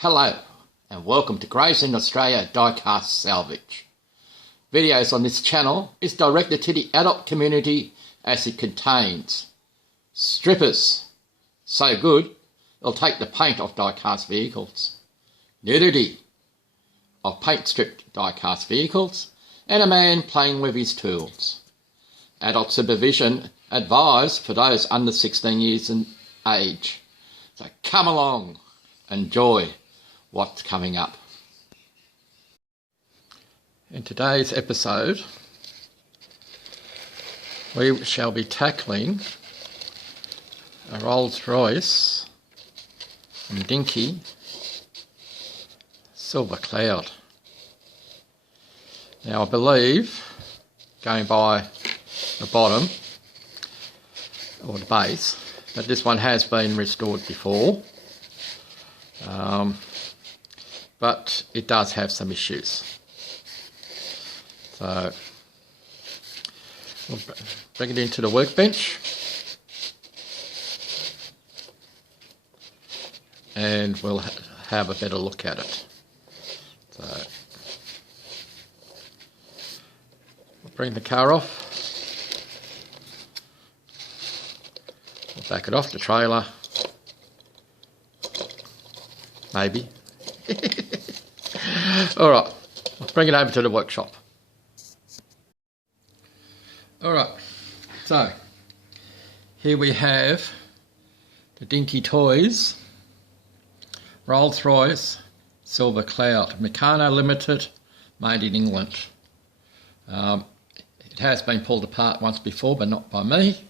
Hello and welcome to Grace in Australia Diecast Salvage. Videos on this channel is directed to the adult community as it contains strippers, so good it'll take the paint off diecast vehicles, nudity of paint stripped diecast vehicles, and a man playing with his tools. Adult supervision advised for those under 16 years in age. So come along, enjoy what's coming up. In today's episode, we shall be tackling a Rolls-Royce and Dinky Silver Cloud. Now I believe, going by the bottom or the base, that this one has been restored before, but it does have some issues. So we'll bring it into the workbench and we'll have a better look at it. So we'll bring the car off. We'll back it off the trailer. Maybe. Alright, let's bring it over to the workshop. Alright, so here we have the Dinky Toys Rolls-Royce Silver Cloud, Meccano Limited, made in England. It has been pulled apart once before, but not by me.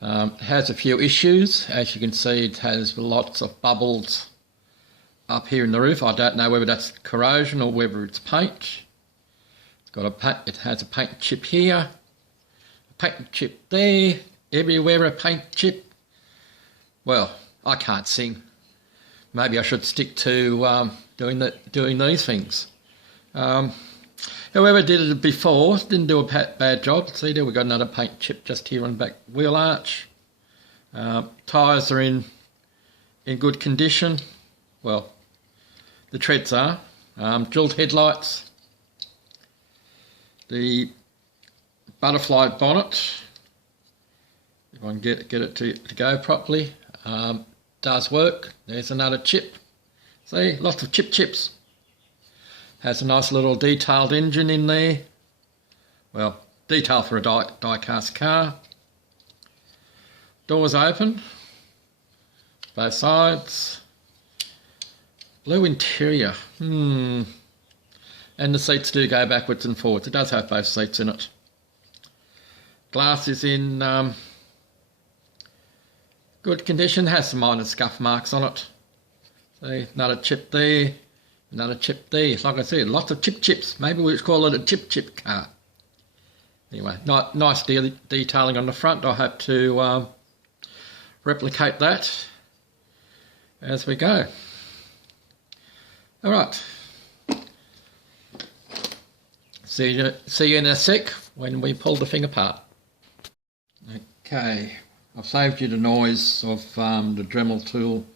It has a few issues. As you can see, it has lots of bubbles up here in the roof. I don't know whether that's corrosion or whether it's paint. It has a paint chip here, a paint chip there, everywhere a paint chip. Well, I can't sing. Maybe I should stick to doing these things. Whoever did it before didn't do a bad job. See there, we've got another paint chip just here on the back wheel arch. Tyres are in good condition. Well, the treads are. Drilled headlights. The butterfly bonnet, if I can get it to go properly, does work. There's another chip. See, lots of chips. Has a nice little detailed engine in there. Well, detail for a die-cast car. Doors open, both sides. Blue interior. And the seats do go backwards and forwards. It does have both seats in it. Glass is in good condition. Has some minor scuff marks on it. See, another chip there. Another chip there. Like I said, lots of chips. Maybe we should call it a chip car. Anyway, nice detailing on the front. I hope to replicate that as we go. All right. See you in a sec when we pull the thing apart. Okay, I've saved you the noise of the Dremel tool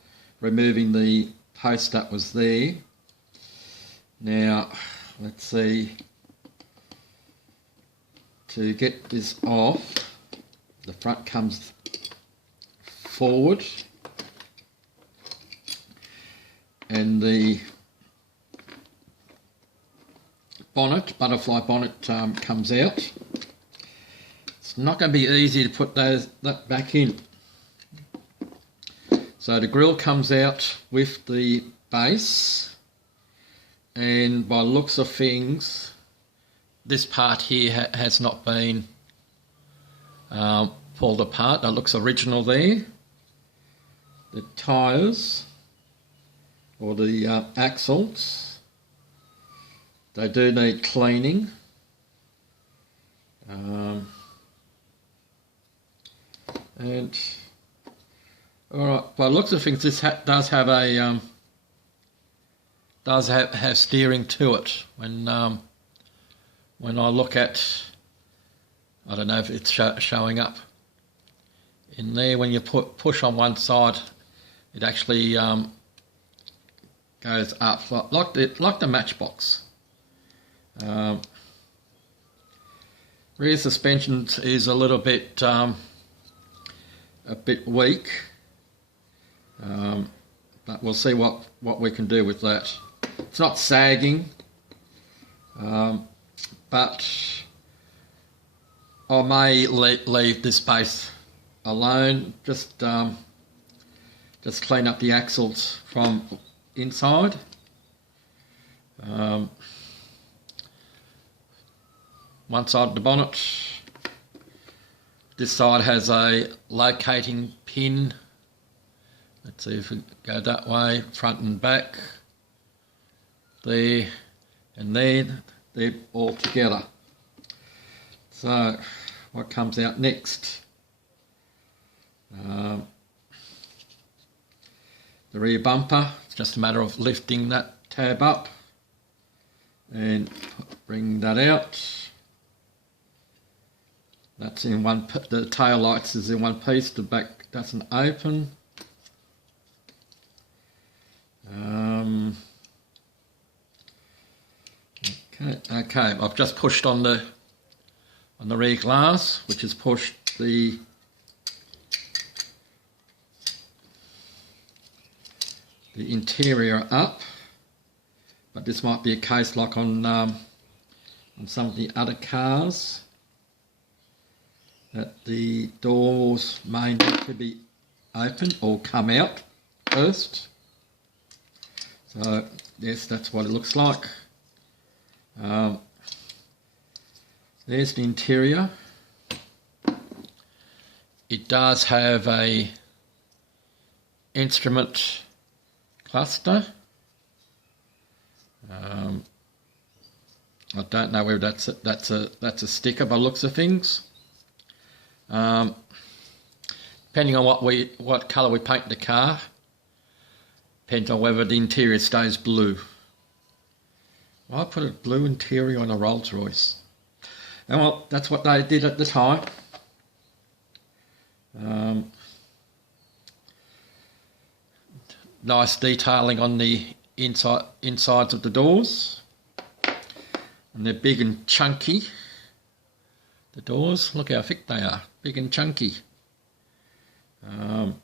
removing the post that was there. Now, let's see. To get this off, the front comes forward and the butterfly bonnet comes out. It's not going to be easy to put that back in. So the grille comes out with the base, and by looks of things, this part here has not been pulled apart. That looks original there. The tyres, or the axles, they do need cleaning. And alright, by looks of things, this does have a have steering to it. When I look at, I don't know if it's showing up in there. When you push on one side, it actually goes up like the Matchbox. Rear suspension is a little bit weak, but we'll see what we can do with that. It's not sagging, but I may leave this base alone, just clean up the axles from inside. One side of the bonnet, this side has a locating pin. Let's see if we go that way, front and back, there and there, they're all together. So what comes out next? The rear bumper, it's just a matter of lifting that tab up and bring that out. That's in one, the tail lights is in one piece, the back doesn't open. Okay, I've just pushed on the rear glass, which has pushed the interior up, but this might be a case like on some of the other cars, that the doors may need to be open or come out first. So yes, that's what it looks like. There's the interior. It does have a instrument cluster. I don't know whether that's a sticker by the looks of things. Depending on what colour we paint the car, depends on whether the interior stays blue. I put a blue interior on a Rolls Royce. And well, that's what they did at the time. Nice detailing on the insides of the doors, and they're big and chunky. The doors, look how thick they are, big and chunky. And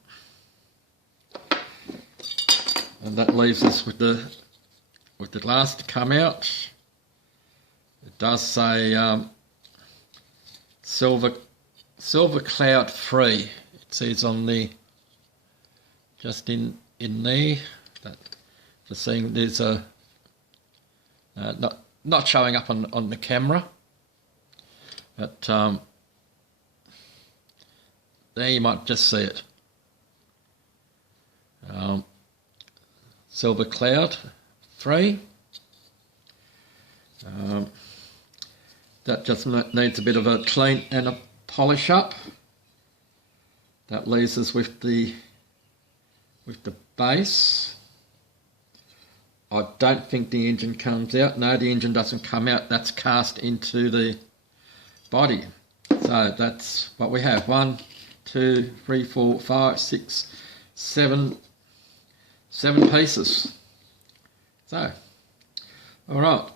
that leaves us with the glass to come out. It does say silver cloud free. It says on the just in there. That just seeing there's a not showing up on the camera. But there you might just see it. Silver cloud free. That just needs a bit of a clean and a polish up. That leaves us with the base. I don't think the engine comes out. No, the engine doesn't come out. That's cast into the body. So that's what we have. 1, 2, 3, 4, 5, 6, 7 pieces. So, all right.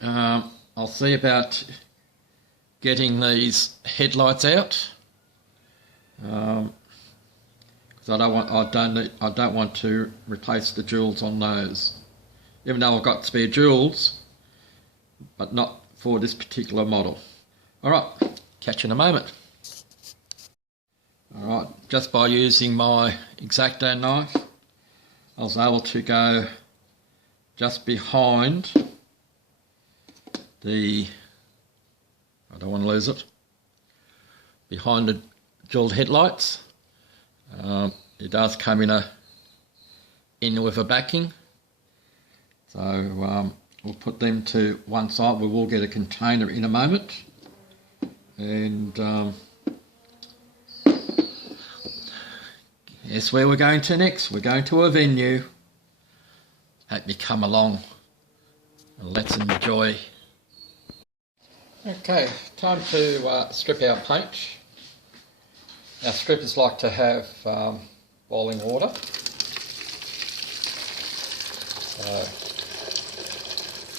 I'll see about getting these headlights out. Because I don't want to replace the jewels on those. Even though I've got spare jewels, but not for this particular model. Alright, catch you in a moment. Alright, just by using my X-Acto knife, I was able to go just behind the, I don't want to lose it, behind the jeweled headlights. It does come in with a backing, so we'll put them to one side. We will get a container in a moment, and guess where we're going to next? We're going to a venue. Hope you come along and let's enjoy. Okay, time to strip our paint. Our strippers like to have boiling water. So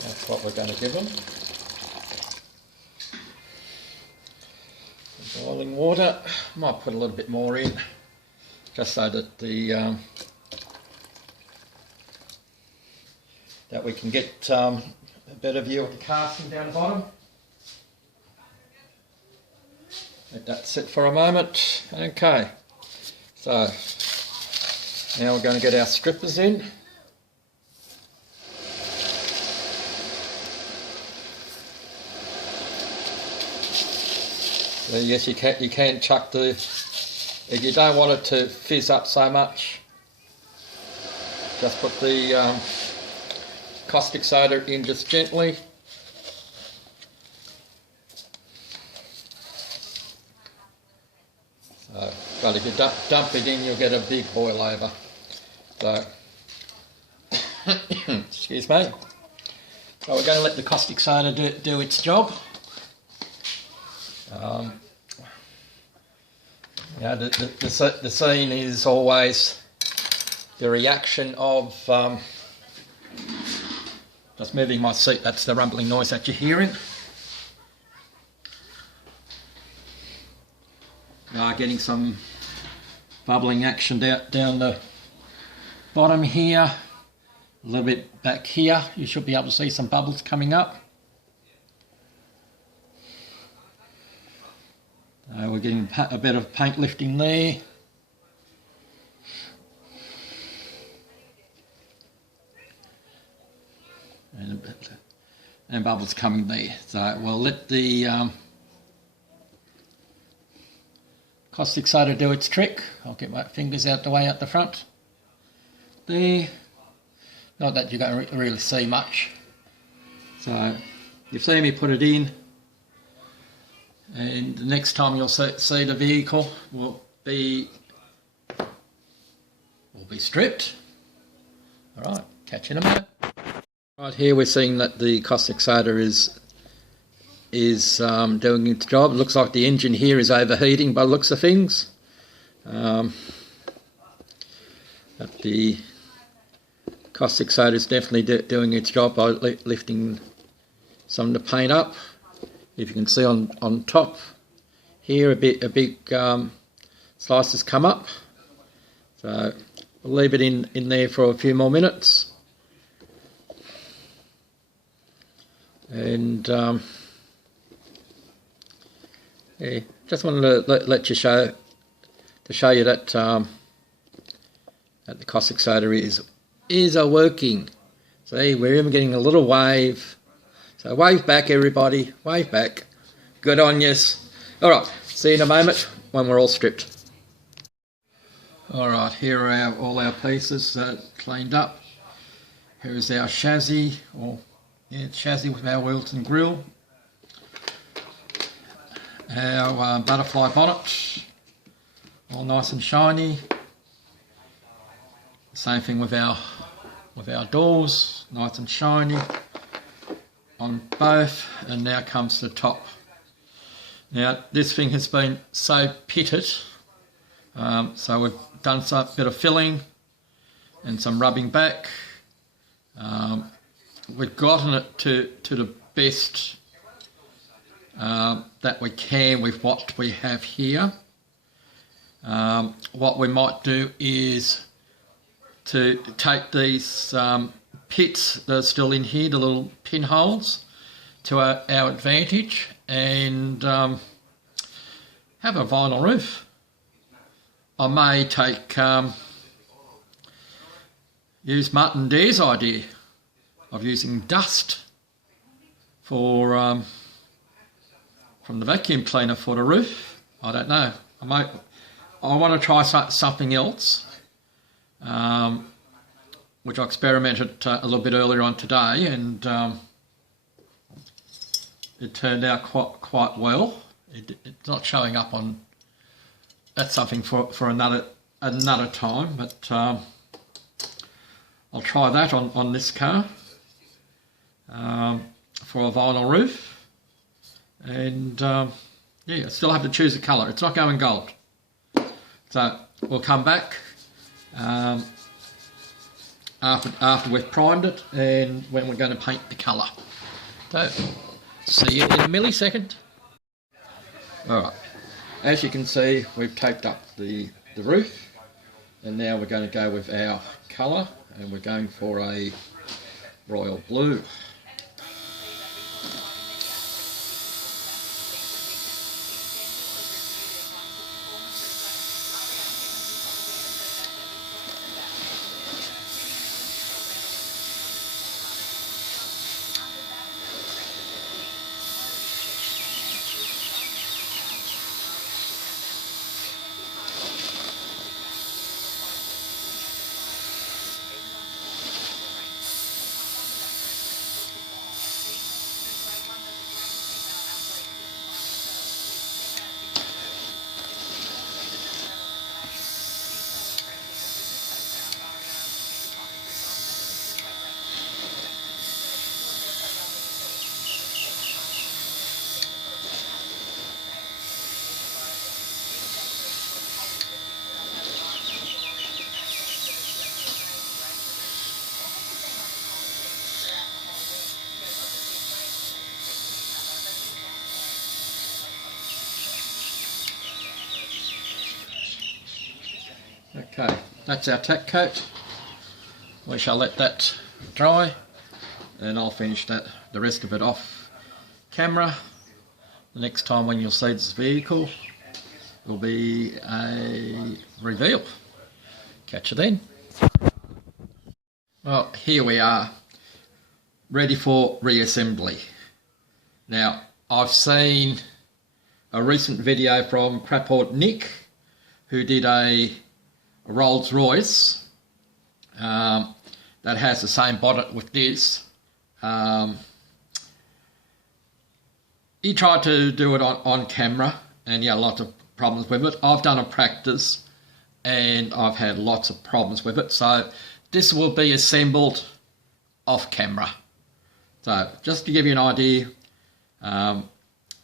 that's what we're going to give them. Some boiling water. Might put a little bit more in, just so that that we can get a better view of the casting down the bottom. Let that sit for a moment. Okay, so now we're going to get our strippers in. So yes, you can chuck the, if you don't want it to fizz up so much, just put the caustic soda in just gently. So, but if you dump it in, you'll get a big boil over. So, excuse me. So we're going to let the caustic soda do its job. Yeah, the scene is always the reaction of just moving my seat. That's the rumbling noise that you're hearing. Getting some bubbling action down the bottom here, a little bit back here. You should be able to see some bubbles coming up. We're getting a bit of paint lifting there. And bubbles coming there. So we'll let the caustic soda do its trick. I'll get my fingers out the way out the front. There. Not that you don't really see much. So you've seen me put it in. And the next time you'll see the vehicle will be stripped. Alright, catch you in a minute. Right here we're seeing that the caustic soda is doing its job. It looks like the engine here is overheating by the looks of things. But the caustic soda is definitely doing its job by lifting some of the paint up. If you can see on top here, a big slice has come up. So we'll leave it in there for a few more minutes. And yeah, just wanted to let you show you that that the caustic soda is working. See, we're even getting a little wave. So wave back, everybody, wave back. Good on yous. All right, see you in a moment when we're all stripped. All right, here are all our pieces cleaned up. Here is our chassis, chassis with our wheels and grille. Our butterfly bonnet, all nice and shiny. Same thing with our doors, nice and shiny on both. And now comes the top. Now this thing has been so pitted, so we've done some bit of filling and some rubbing back. We've gotten it to the best that we can with what we have here. What we might do is to take these pits that are still in here, the little pinholes, to our advantage, and have a vinyl roof. I may take use Martin Dare's idea of using dust for from the vacuum cleaner for the roof. I don't know. I want to try something else, which I experimented a little bit earlier on today, and it turned out quite well. It's not showing up on. That's something for another time, but I'll try that on this car for a vinyl roof. And yeah, I still have to choose a colour. It's not going gold. So we'll come back after we've primed it and when we're going to paint the colour. So, see you in a millisecond. Alright, as you can see, we've taped up the roof, and now we're going to go with our colour, and we're going for a royal blue. Okay, that's our tack coat. We shall let that dry, and I'll finish the rest of it off camera. The next time when you'll see this vehicle will be a reveal. Catch you then. Well, here we are, ready for reassembly. Now, I've seen a recent video from Craport Nick, who did a Rolls Royce that has the same bonnet with this. He tried to do it on camera, and yeah, lots of problems with it. I've done a practice and I've had lots of problems with it, so this will be assembled off camera. So just to give you an idea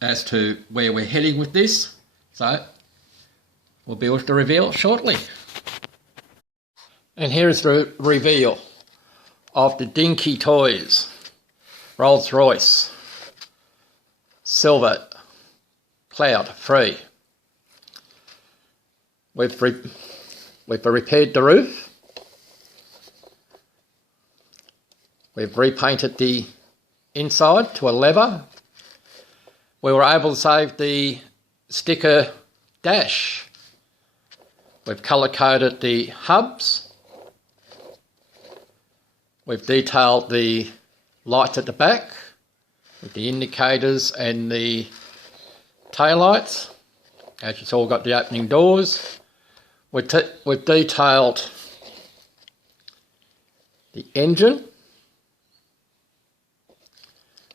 as to where we're heading with this, so we'll be with the reveal shortly. And here is the reveal of the Dinky Toys Rolls Royce Silver Cloud Free. We've repaired the roof. We've repainted the inside to a leather. We were able to save the sticker dash. We've colour coded the hubs. We've detailed the lights at the back with the indicators and the taillights. As you saw, got the opening doors. We've detailed the engine,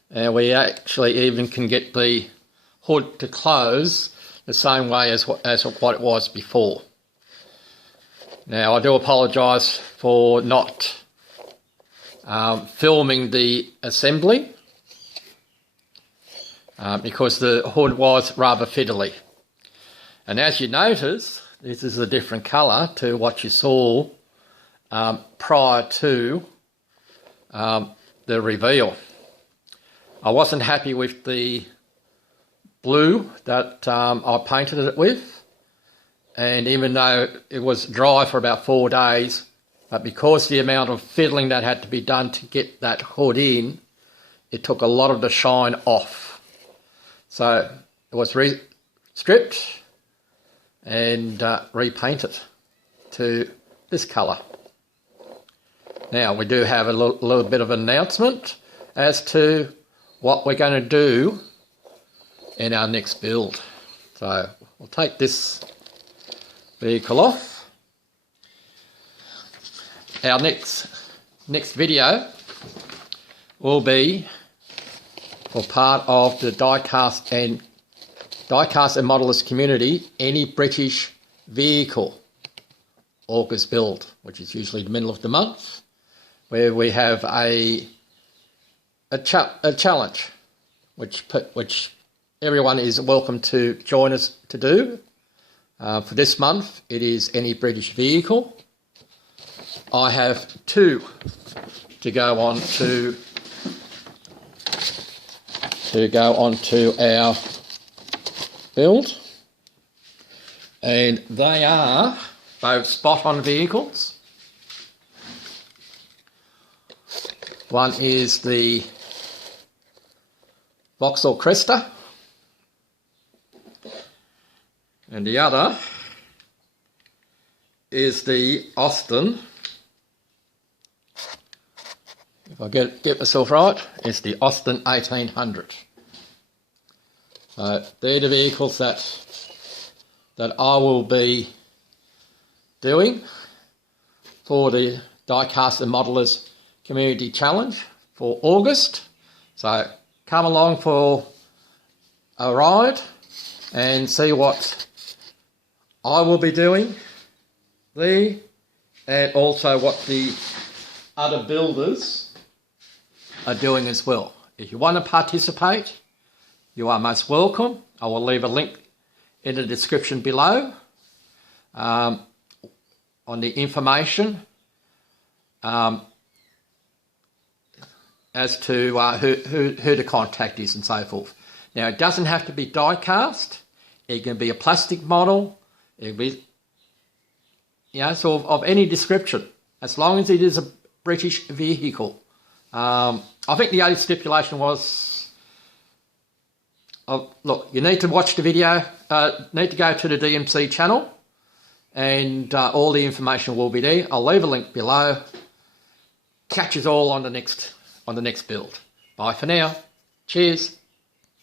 and we actually even can get the hood to close the same way as what it was before. Now, I do apologise for not filming the assembly because the hood was rather fiddly. And as you notice, this is a different colour to what you saw prior to the reveal. I wasn't happy with the blue that I painted it with, and even though it was dry for about 4 days, but because the amount of fiddling that had to be done to get that hood in, it took a lot of the shine off. So it was stripped and repainted to this colour. Now we do have a little bit of an announcement as to what we're going to do in our next build. So we'll take this vehicle off. Our next video will be for part of the Diecast and Modelers community, any British vehicle August build, which is usually the middle of the month, where we have a challenge, which everyone is welcome to join us to do. For this month, it is any British vehicle. I have two to go on to our build, and they are both spot-on vehicles. One is the Vauxhall Cresta, and the other is the Austin, if I get myself right, it's the Austin 1800. So they're the vehicles that I will be doing for the Diecast and Modelers Community Challenge for August. So come along for a ride and see what I will be doing there, and also what the other builders are doing as well. If you want to participate, you are most welcome. I will leave a link in the description below on the information as to who the contact is and so forth. Now, it doesn't have to be die-cast. It can be a plastic model. It can be, sort of any description, as long as it is a British vehicle. I think the only stipulation was, look, you need to watch the video, need to go to the DMC channel, and all the information will be there. I'll leave a link below. Catch us all on the next build. Bye for now. Cheers.